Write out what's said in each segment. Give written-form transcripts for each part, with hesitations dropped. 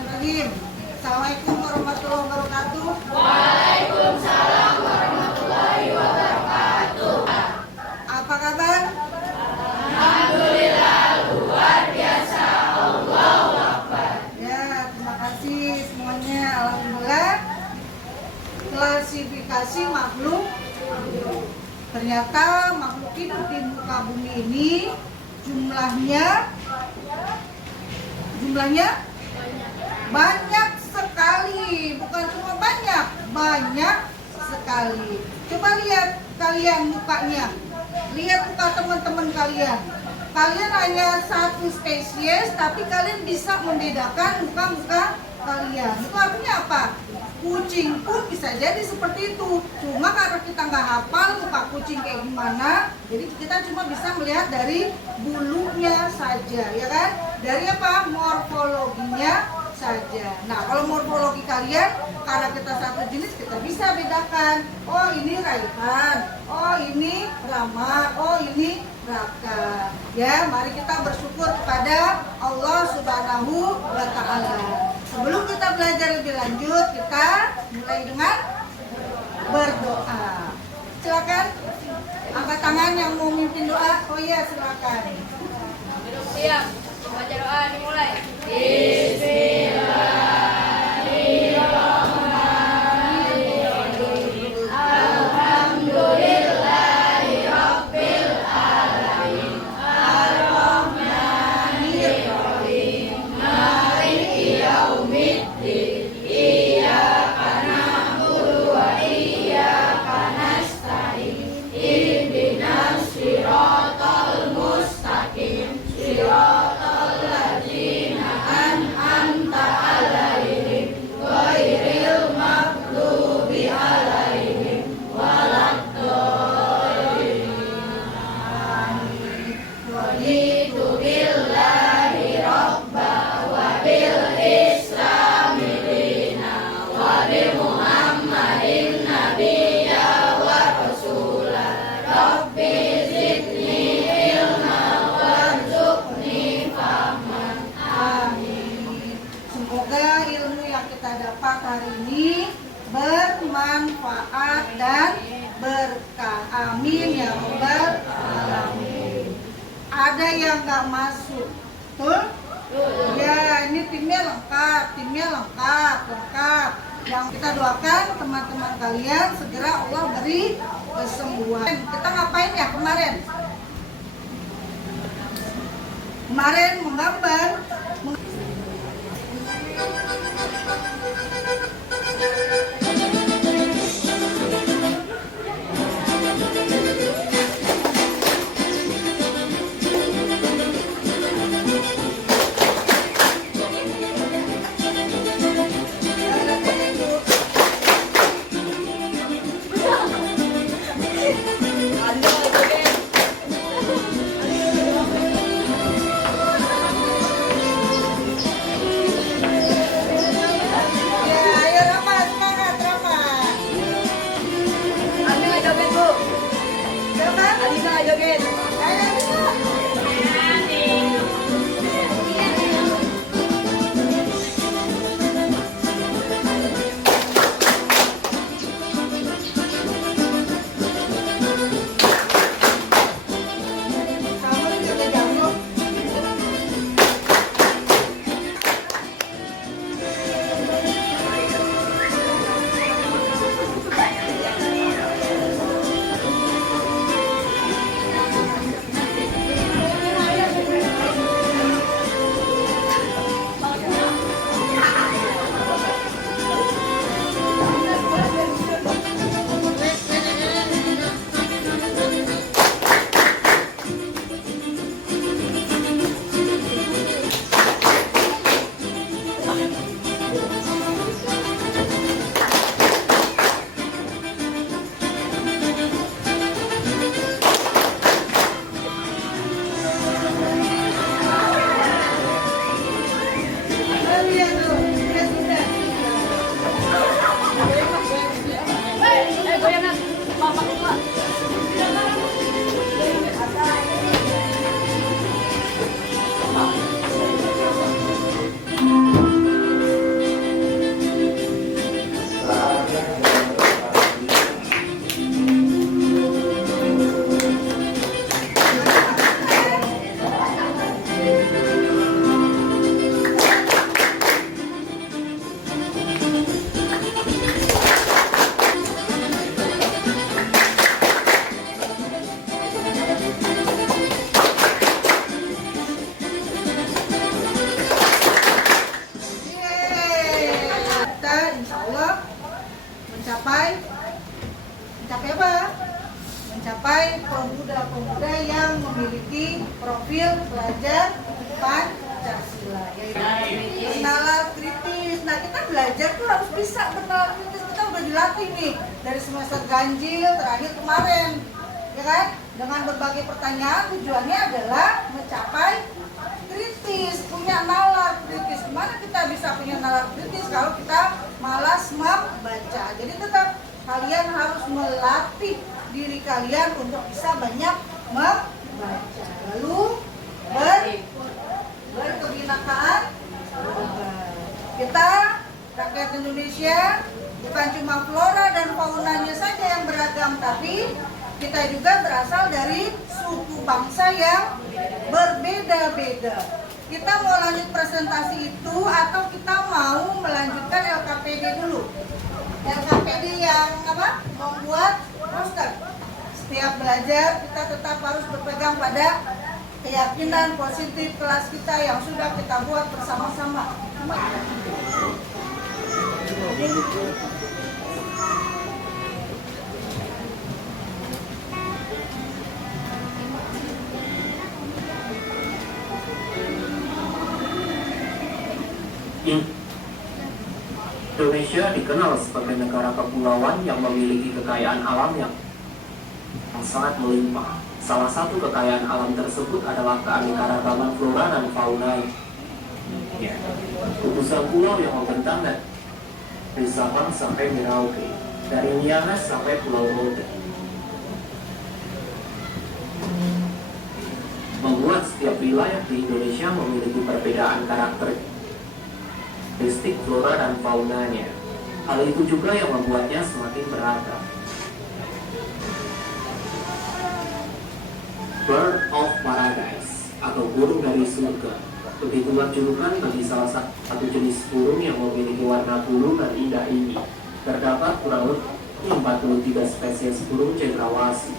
Bismillahirrahmanirrahim. Assalamualaikum warahmatullahi wabarakatuh. Waalaikumsalam warahmatullahi wabarakatuh. Apa kabar? Alhamdulillah luar biasa. Allahu Akbar. Ya, terima kasih semuanya. Alhamdulillah. Klasifikasi makhluk. Ternyata makhluk hidup di muka bumi ini jumlahnya banyak sekali, bukan cuma banyak sekali. Coba lihat kalian mukanya, lihat muka teman-teman kalian. Kalian hanya satu spesies, tapi kalian bisa membedakan muka-muka kalian. Itu artinya apa? Kucing pun bisa jadi seperti itu. Cuma karena kita nggak hafal muka kucing kayak gimana, jadi kita cuma bisa melihat dari bulunya saja, ya kan? Dari apa? Morfologinya saja. Nah, kalau morfologi kalian, karena kita satu jenis, kita bisa bedakan. Oh, ini Raihan. Oh, ini Rama. Oh, ini Raka. Ya, mari kita bersyukur kepada Allah Subhanahu wa Ta'ala. Sebelum kita belajar lebih lanjut, kita mulai dengan berdoa. Silakan angkat tangan yang mau mimpin doa. Oh iya, silakan. Siap. Baca doa dimulai. Bismillahirrahmanirrahim. Alhamdulillahirabbil alamin. Arrahmanirrahim. Maliki yaumiddin. Iyyaka na'budu wa iyyaka nasta'in. Ihdinas siratal mustaqim. Siratal ladzina an'amta 'alaihim ghairil maghdubi 'alaihim waladdallin. Amin. Raditu billahi rabba wa bil islami dina wa bi Muhammadin nabiyya wa rasula. Rabbi zidni ilma warzuqni fahman. Amin. Semoga ilmu yang kita dapat hari ini bermanfaat dan berkah. Amin ya rabbal alamin. Ada yang nggak masuk, betul? Ya, ini timnya lengkap. Yang kita doakan teman-teman kalian segera Allah beri kesembuhan. Kita ngapain ya kemarin? Kemarin menggambar. mencapai apa? Mencapai pemuda-pemuda yang memiliki profil pelajar Pancasila, yaitu bernalar kritis. Nah, kita belajar tuh harus bisa bernalar kritis. Kita udah dilatih nih dari semester ganjil terakhir kemarin, ya kan? Dengan berbagai pertanyaan, tujuannya adalah mencapai kritis, punya nalar kritis. Gimana kita bisa punya nalar kritis kalau kita malas membaca? Jadi tetap kalian harus melatih diri kalian untuk bisa banyak membaca. Lalu berkebinakaan. Kita rakyat Indonesia bukan cuma flora dan faunanya saja yang beragam, tapi kita juga berasal dari suku bangsa yang berbeda-beda. Kita mau lanjut presentasi itu atau kita mau melanjutkan LKPD dulu? LKPD yang apa? Membuat poster. Setiap belajar kita tetap harus berpegang pada keyakinan positif kelas kita yang sudah kita buat bersama-sama. Indonesia dikenal sebagai negara kepulauan yang memiliki kekayaan alam yang sangat melimpah. Salah satu kekayaan alam tersebut adalah keanekaragaman flora dan fauna. Ya, gugusan pulau yang membentang dari Sabang sampai Merauke, dari Miangas sampai Pulau Rote, membuat setiap wilayah di Indonesia memiliki perbedaan karakteristik flora dan faunanya. Hal itu juga yang membuatnya semakin beragam. Bird of Paradise atau burung dari surga, begitulah julukan bagi salah satu jenis burung yang memiliki warna biru dan indah ini. Terdapat kurang lebih 43 spesies burung cendrawasih.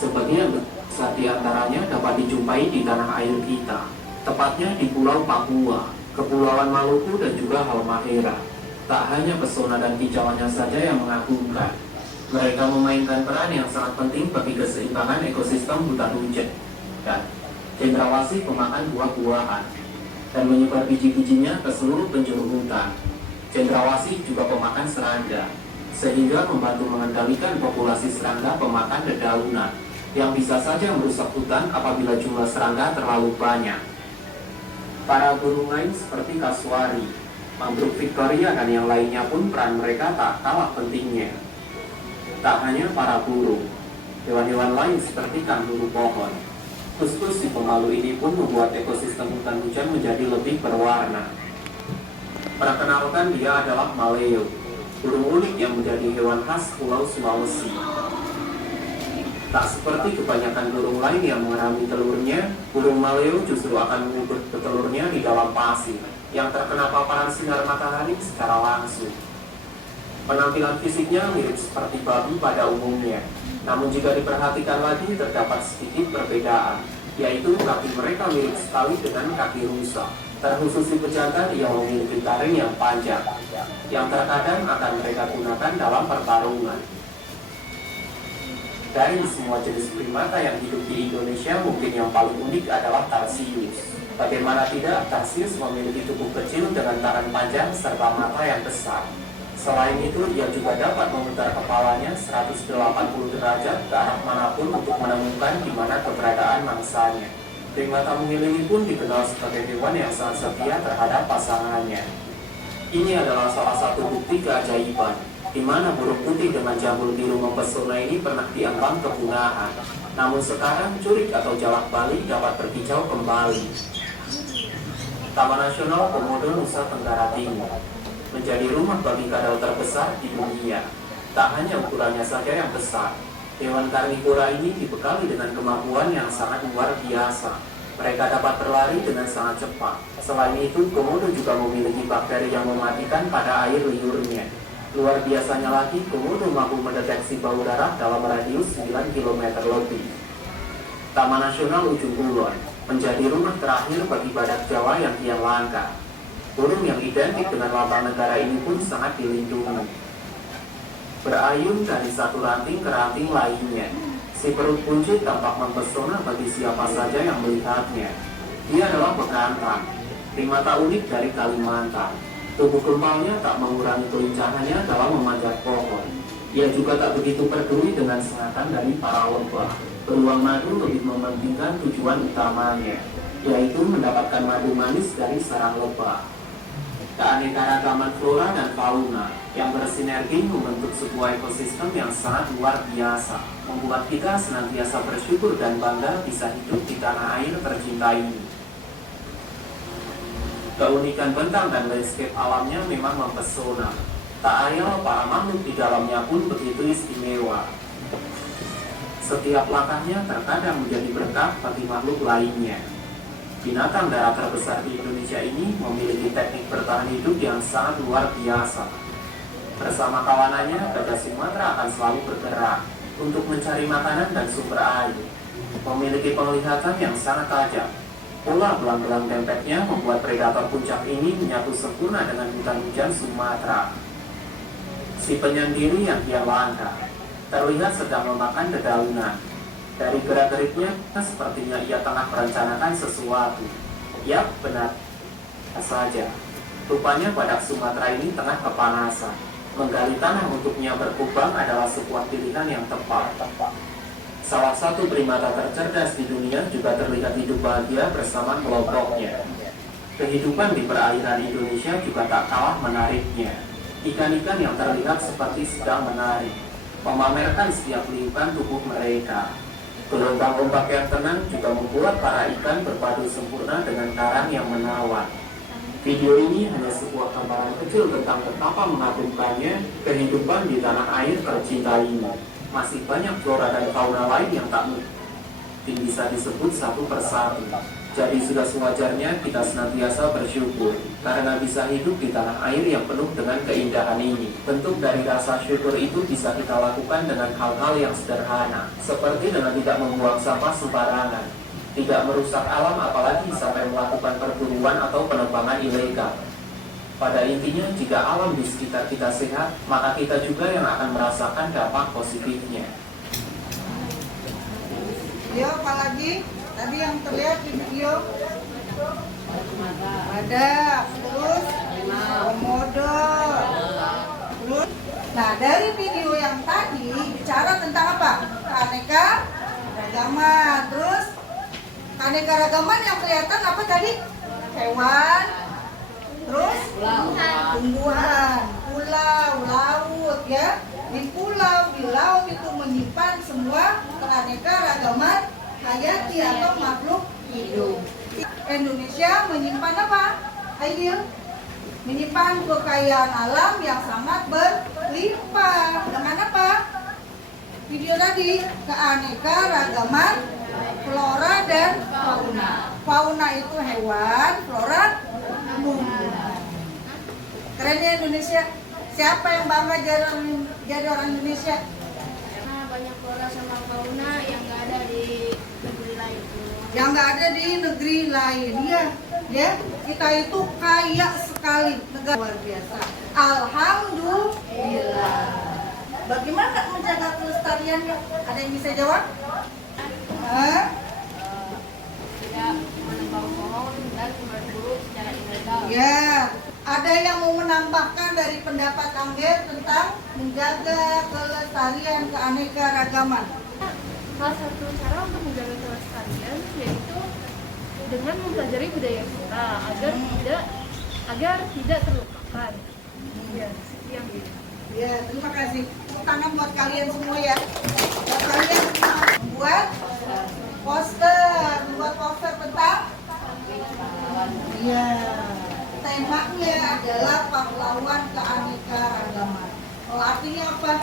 Sebagian besar di antaranya dapat dijumpai di tanah air kita, tepatnya di Pulau Papua, Kepulauan Maluku dan juga Halmahera. Tak hanya pesona dan kicauannya saja yang mengagumkan, mereka memainkan peran yang sangat penting bagi keseimbangan ekosistem hutan hujan. Dan cendrawasih pemakan buah-buahan dan menyebar biji-bijinya ke seluruh penjuru hutan. Cendrawasih juga pemakan serangga, sehingga membantu mengendalikan populasi serangga pemakan dedaunan yang bisa saja merusak hutan apabila jumlah serangga terlalu banyak. Para burung lain seperti kasuari, mangrove Victoria dan yang lainnya pun peran mereka tak kalah pentingnya. Tak hanya para burung, hewan-hewan lain seperti kanguru pohon, kus-kus si pemalu ini pun membuat ekosistem hutan hujan menjadi lebih berwarna. Perkenalkan, dia adalah maleo, burung unik yang menjadi hewan khas Pulau Sulawesi. Tak seperti kebanyakan burung lain yang mengerami telurnya, burung maleo justru akan mengubur telurnya di dalam pasir yang terkena paparan sinar matahari secara langsung. Penampilan fisiknya mirip seperti babi pada umumnya, namun jika diperhatikan lagi terdapat sedikit perbedaan, yaitu kaki mereka mirip sekali dengan kaki rusa, terkhusus si pejantan yang memiliki taring yang panjang, yang terkadang akan mereka gunakan dalam pertarungan. Dari semua jenis primata yang hidup di Indonesia, mungkin yang paling unik adalah Tarsius. Bagaimana tidak, Tarsius memiliki tubuh kecil dengan tangan panjang serta mata yang besar. Selain itu, ia juga dapat memutar kepalanya 180 derajat ke arah manapun untuk menemukan di mana keberadaan mangsanya. Primata mungil ini pun dikenal sebagai hewan yang sangat setia terhadap pasangannya. Ini adalah salah satu bukti keajaiban, di mana burung putih dengan jambul biru mempesona ini pernah diambang kepunahan. Namun sekarang curik atau jalak Bali dapat berkicau kembali. Taman Nasional Komodo Nusa Tenggara Timur menjadi rumah bagi kadal terbesar di dunia. Tak hanya ukurannya saja yang besar, hewan karnivora ini dibekali dengan kemampuan yang sangat luar biasa. Mereka dapat berlari dengan sangat cepat. Selain itu, komodo juga memiliki bakteri yang mematikan pada air liurnya. Luar biasanya lagi, komodo mampu mendeteksi bau darah dalam radius 9 km lebih. Taman Nasional Ujung Kulon menjadi rumah terakhir bagi badak Jawa yang kian langka. Burung yang identik dengan lambang negara ini pun sangat dilindungi. Berayun dari satu ranting ke ranting lainnya, si perut buncit tampak mempesona bagi siapa saja yang melihatnya. Dia adalah bekantan, primata unik dari Kalimantan. Tubuh kempalnya tak mengurangi kelincahannya dalam memanjat pohon. Ia juga tak begitu peduli dengan sengatan dari para lebah. Beruang madu lebih mementingkan tujuan utamanya, yaitu mendapatkan madu manis dari sarang lebah. Keanekaragaman flora dan fauna yang bersinergi membentuk sebuah ekosistem yang sangat luar biasa, membuat kita senantiasa bersyukur dan bangga bisa hidup di tanah air tercinta ini. Keunikan bentang dan landscape alamnya memang mempesona. Tak ayal para makhluk di dalamnya pun begitu istimewa. Setiap langkahnya terkadang menjadi berkah bagi makhluk lainnya. Binatang darat terbesar di Indonesia ini memiliki teknik bertahan hidup yang sangat luar biasa. Bersama kawanannya, gajah Sumatera akan selalu bergerak untuk mencari makanan dan sumber air. Memiliki penglihatan yang sangat tajam. Pola belang-belang dempetnya membuat predator puncak ini menyatu sempurna dengan hutan hujan Sumatera. Si penyendiri yang kian langka terlihat sedang memakan dedaunan. Dari gerak-geriknya, sepertinya ia tengah merencanakan sesuatu. Yap, benar saja. Rupanya badak Sumatera ini tengah kepanasan. Menggali tanah untuknya berkubang adalah sebuah pilihan yang tepat. Salah satu primata tercerdas di dunia juga terlihat hidup bahagia bersama kelompoknya. Kehidupan di perairan Indonesia juga tak kalah menariknya. Ikan-ikan yang terlihat seperti sedang menari, memamerkan setiap lingkan tubuh mereka. Gelombang ombak yang tenang juga membuat para ikan berpadu sempurna dengan karang yang menawan. Video ini hanya sebuah gambaran kecil tentang betapa mengagumkannya kehidupan di tanah air tercinta ini. Masih banyak flora dan fauna lain yang tak mungkin bisa disebut satu persatu. Jadi sudah sewajarnya kita senantiasa bersyukur karena bisa hidup di tanah air yang penuh dengan keindahan ini. Bentuk dari rasa syukur itu bisa kita lakukan dengan hal-hal yang sederhana, seperti dengan tidak membuang sampah sembarangan, tidak merusak alam apalagi sampai melakukan perburuan atau penebangan ilegal. Pada intinya, jika alam di sekitar kita sehat, maka kita juga yang akan merasakan dampak positifnya. Video apalagi? Tadi yang terlihat di video ada, terus komodo, terus. Nah, dari video yang tadi bicara tentang apa? Keanekaragaman. Terus keanekaragaman yang kelihatan apa tadi? Hewan, terus tumbuhan, pulau, laut ya. Di pulau, di laut itu menyimpan semua keanekaragaman hayati atau makhluk hidup. Indonesia menyimpan apa? Ayo, menyimpan kekayaan alam yang sangat berlimpah. Dengan apa? Video tadi, keanekaragaman flora dan fauna. Fauna itu hewan, flora tumbuhan. Keren ya Indonesia. Siapa yang bangga jadi orang Indonesia? Karena banyak flora sama fauna yang nggak ada di negeri lain. Yang nggak ada di negeri lain ya kita itu kaya sekali, negara luar biasa. Alhamdulillah. Bagaimana menjaga kelestariannya? Ada yang bisa jawab? Tidak menebang pohon dan berburu secara ilegal. Ya, ada yang mau menambahkan dari pendapat Angger tentang menjaga kelestarian keanekaragaman? Salah satu cara untuk menjaga kelestarian yaitu dengan mempelajari budaya kita agar tidak terlupakan. Ya, sekian gitu. Ya, terima kasih. Tepuk tangan buat kalian semua ya. Buat kalian membuat poster tentang ya. Temanya adalah pahlawan keanekaragaman. Oh, artinya apa?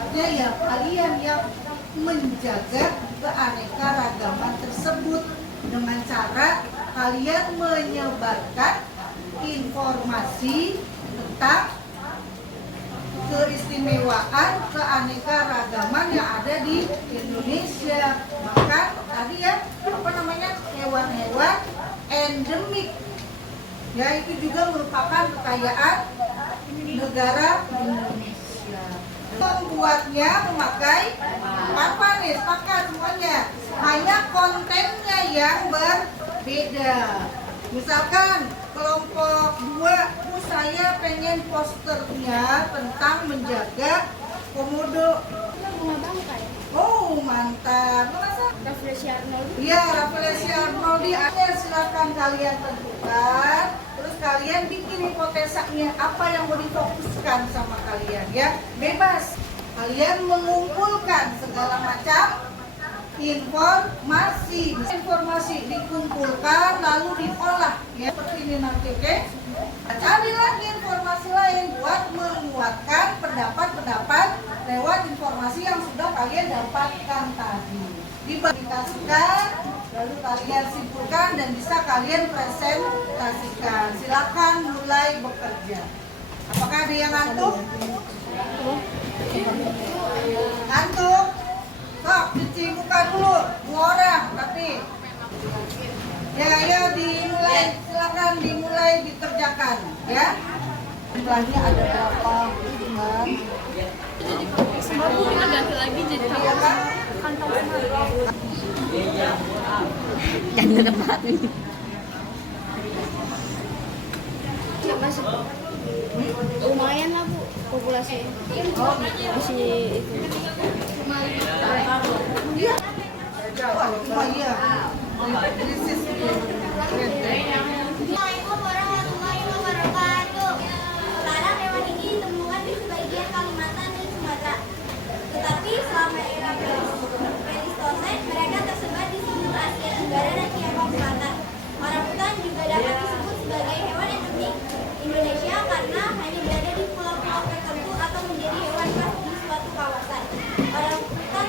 Artinya ya kalian yang menjaga keanekaragaman tersebut dengan cara kalian menyebarkan informasi tentang keistimewaan keanekaragaman yang ada di Indonesia. Bahkan tadi ya hewan-hewan endemik Ya, itu juga merupakan kekayaan negara Indonesia. Membuatnya memakai papan nih, sepakat semuanya. Hanya kontennya yang berbeda. Misalkan kelompok 2, saya pengen posternya tentang menjaga komodo. Bunga bangkai. Oh, mantap. Merasa? Rafflesia Arnoldi. Iya, Rafflesia Arnoldi. Ada, silakan kalian tentukan. Terus kalian bikin hipotesanya apa yang mau difokuskan sama kalian ya. Bebas. Kalian mengumpulkan segala macam informasi dikumpulkan lalu diolah ya seperti ini nanti, oke? Cari lagi informasi lain buat menguatkan pendapat-pendapat lewat informasi yang sudah kalian dapatkan tadi. Dibandingkan lalu kalian simpulkan dan bisa kalian presentasikan. Silakan mulai bekerja. Apakah ada yang ngantuk? Ngantuk? Sok, cuci muka dulu, 2 orang tapi. Ya, ayo dimulai, silakan dimulai dikerjakan, ya. Jumlahnya ada berapa? Kan? Sembako kita ganti lagi jadi Iya kan? kantong sembako. Dan tempat ini. Lumayan lah Bu populasi. Oh, Masih itu. iya. Oh, iya. Krisis. Assalamualaikum warahmatullahi wabarakatuh. Sekarang hewan ini ditemukan di sebagian Kalimantan dan Sumatera. Tetapi selama era Pleistosen, mereka tersebar di seluruh Asia Tenggara dan Tiongkok Selatan. Orangutan juga dapat disebut sebagai hewan endemik Indonesia karena hanya berada di pulau-pulau tertentu atau menjadi hewan khas di suatu kawasan. Orangutan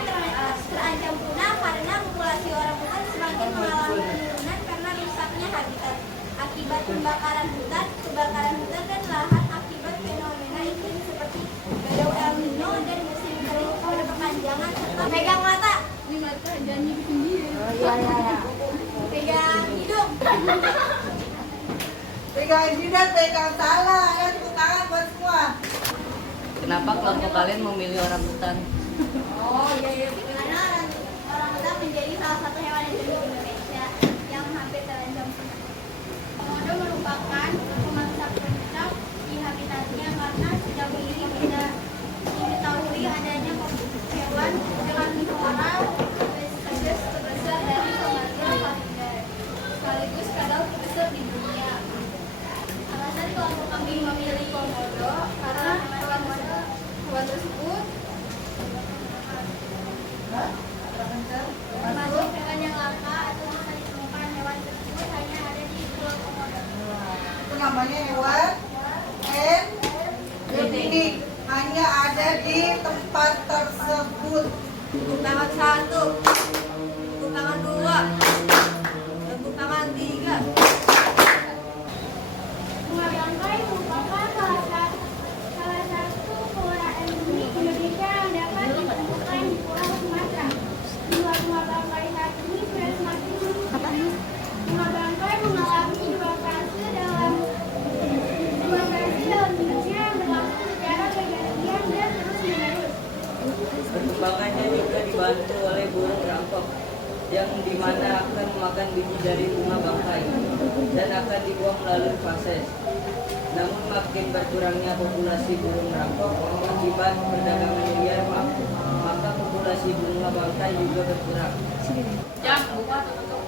terancam punah karena populasi orangutan semakin mengalami penurunan karena rusaknya habitat akibat pembakaran hutan, kebakaran hutan dan lahan akibat fenomena iklim seperti badai El Nino dan musim kering berkepanjangan serta pegang mata. Ini mata janji bikin dia. Pegang hidung. Pegang jidat, pegang salah. Ya, tepuk tangan buat semua. Kenapa kelompok kalian memilih orangutan? Oh iya, karena orangutan menjadi salah satu hewan endemik Indonesia yang hampir terancam punah. Komodo merupakan pemangsa puncak di habitatnya karena sejauh ini tidak diketahui adanya hewan dengan flora spesies terbesar dari Sumatera Palinder, sekaligus kadal terbesar di dunia. Alasan kelompok kami memilih komodo karena hewan tersebut termasuk hewan yang langka atau bisa ditemukan. Hewan tersebut hanya ada di Pulau Komodo. Itu namanya hewan endemik. Hanya ada di tempat tersebut. Tepuk tangan 1, tepuk tangan 2, tepuk tangan 3. Bunga bangkai merupakan salah satu flora endemik Indonesia yang dapat ditemukan di Pulau Sumatera. Jumlah bunga bangkai saat ini sudah semakin meningkat. Bunga bangkai mengalami dua fase dalam hidupnya yang berlangsung secara bergantian dan terus menerus. Perkembangannya juga dibantu oleh burung rangkong yang dimana akan memakan biji dari bunga bangkai dan akan dibuang melalui fases. Namun makin berkurangnya populasi burung rangkong akibat perdagangan liar, maka populasi bunga bangkai juga berkurang. Jam buka tutup.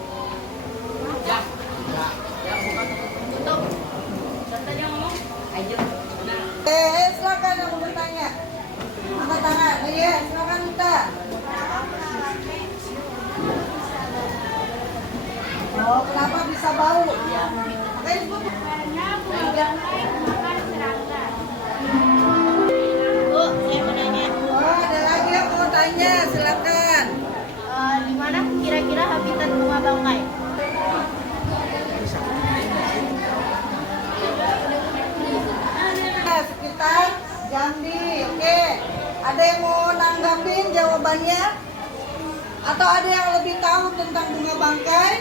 Jam. Jam buka tutup. Tanya ngomong. Ayo. Nah. Silakan yang mau bertanya. Angkat tangan. Iya, silakan minta. Oh, kenapa bisa bau? Facebook. Karena bunga bangkai memakan serangga. Bu, saya mau nanya. Oh, ada lagi yang mau tanya. Silakan. Di mana kira-kira habitat bunga bangkai? Sekitar Jambi. Oke. Ada yang mau nanggapin jawabannya? Atau ada yang lebih tahu tentang bunga bangkai?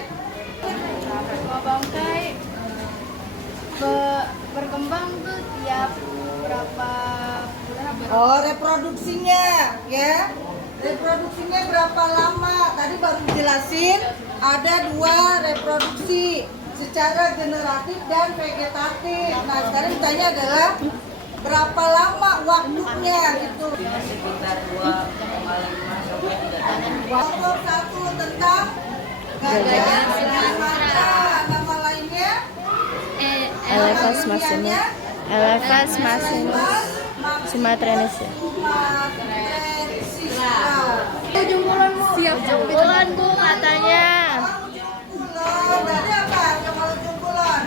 Bunga bangkai berkembang tuh tiap berapa bulan. Oh, reproduksinya ya. Reproduksinya berapa lama? Tadi baru jelasin ada 2 reproduksi secara generatif dan vegetatif. Nah, sekarang ditanya adalah berapa lama waktunya gitu. Sekitar 2,5 sampai 3 tahun. Kelompok 1 tentang gajah Sumatera. Nama lainnya? Elephas maximus. Elephas maximus sumatrensis. Siap jempulan Bu katanya. Berarti apa? Kalau jumpulan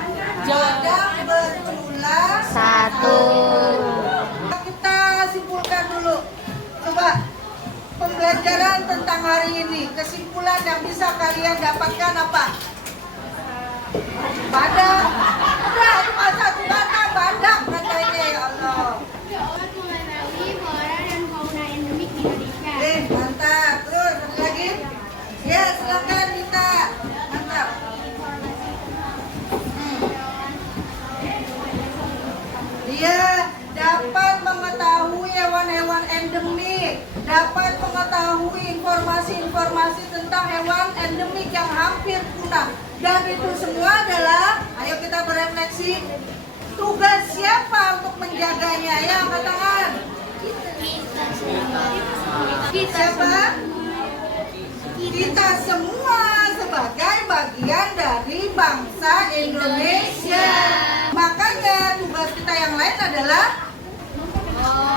Jadang berjula 1. Kita simpulkan dulu. Coba pembelajaran tentang hari ini. Kesimpulan yang bisa kalian dapatkan apa? Badak. Udah, cuma 1 kata badak katanya ya Allah. Dapat mengetahui flora dan fauna endemik di Indonesia. Mantap. Terus ada lagi? Ya, silakan kita. Mantap. Dia dapat mengetahui hewan-hewan endemik, dapat mengetahui informasi-informasi tentang hewan endemik yang hampir punah. Dan itu semua adalah, ayo kita berefleksi, tugas siapa untuk menjaganya? Ya, angkat tangan. Siapa? Kita semua sebagai bagian dari bangsa Indonesia. Makanya tugas kita yang lain adalah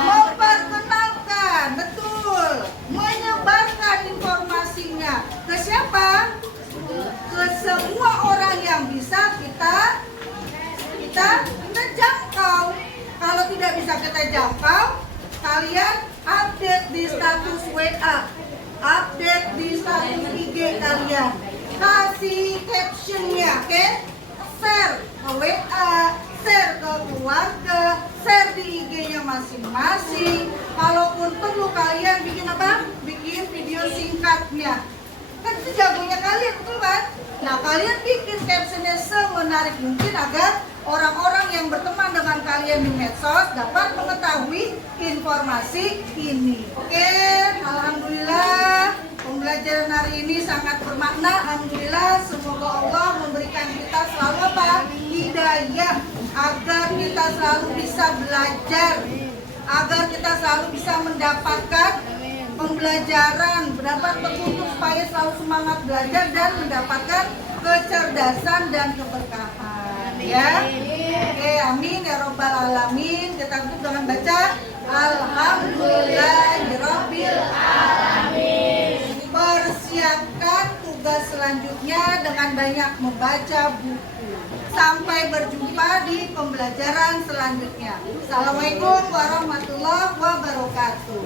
memperkenalkan, betul, menyebarkan informasinya ke siapa? Ke semua orang yang bisa kita jangkau. Kalau tidak bisa kita jangkau, kalian update di status WA, update di status IG kalian, kasih captionnya, oke? Share ke WA, share ke keluarga, share di IG-nya masing-masing. Kalaupun perlu kalian bikin apa? Bikin video singkatnya. Kan itu jagonya kalian, betul kan? Nah, kalian bikin captionnya semenarik mungkin agar orang-orang yang berteman dengan kalian di medsos dapat mengetahui informasi ini. Oke, alhamdulillah pembelajaran hari ini sangat bermakna. Alhamdulillah, semoga Allah memberikan kita selalu apa? Hidayah, agar kita selalu bisa belajar, agar kita selalu bisa mendapatkan pembelajaran, mendapat petunjuk supaya selalu semangat belajar dan mendapatkan kecerdasan dan keberkahan. Ya, oke, amin ya robbal alamin. Kita tutup dengan baca Alhamdulillahirabbil alamin. Persiapkan tugas selanjutnya dengan banyak membaca buku. Sampai berjumpa di pembelajaran selanjutnya. Assalamualaikum warahmatullahi wabarakatuh.